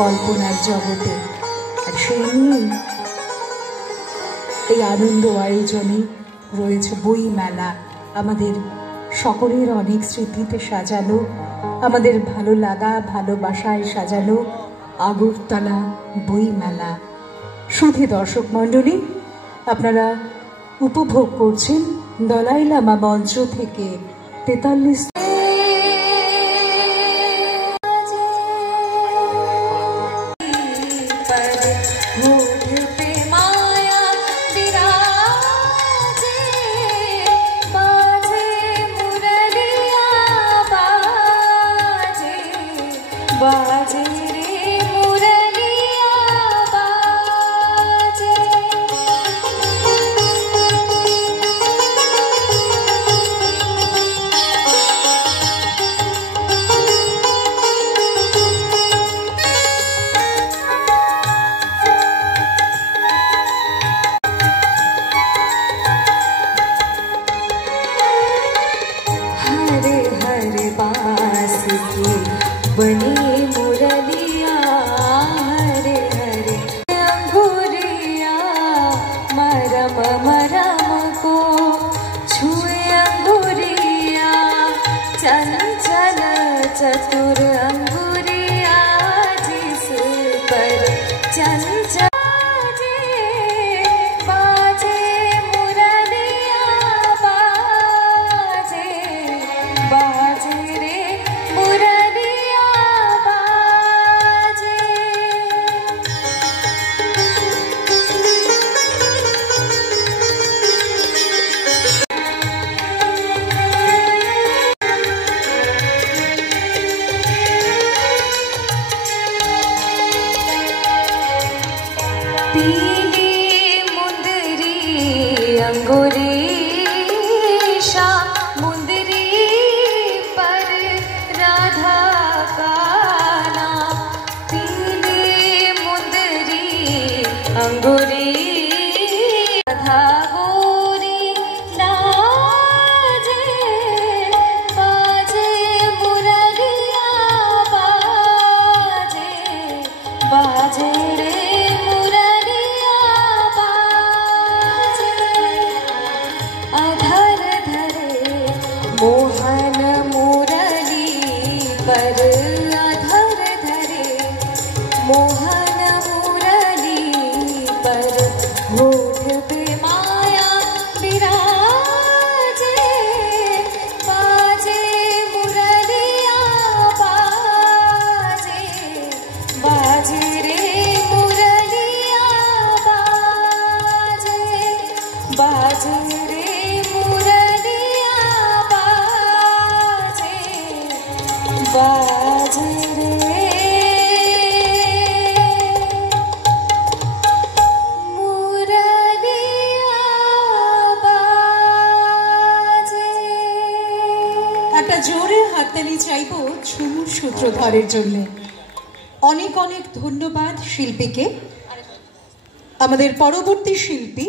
কল্পনার জগতে। আর সেই নিয়েই এই আনন্দ আয়োজনে রয়েছে বই মেলা, আমাদের সকলের অনেক স্মৃতিতে সাজানো, আমাদের ভালো লাগা ভালোবাসায় সাজানো আগরতলা বই মেলা। শুধু দর্শক মণ্ডলী, আপনারা উপভোগ করছেন দলাই লামা মঞ্চ থেকে 43 बाजे रे मुरलिया बाजे। हरे हरे बास की बनी मुरलिया, हरे हरे अंगूरिया मरम मरम को छुए अंगूरिया, चंचल चतुर अंगूरिया जिस पर चंचल बाजे मुरलिया बाजे, बाजे रे मुरलिया बाजे। पीली मुंदरी अंगूरी शा मुंदरी पर राधा का नाम, पीली मुंदरी अंगूरी राधा गोरी लाजे, बाजे मुरलिया बाजे, बाजे रे मुरलिया बाजे। अधर धरे मोहन मुरली पर, अधर धरे मोहन मुरली पर, होठ पे माया विराजे, बाजे मुरलिया बाजे, बाजे रे मुरलिया बाजे, बाजे रे मुरलिया बाजे, बाजे रे मुरलिया बाजे। একটা জোরে হাততালি চাইবো ঝুমুর সূত্রধরের জন্য। অনেক অনেক ধন্যবাদ শিল্পীকে। আমাদের পরবর্তী শিল্পী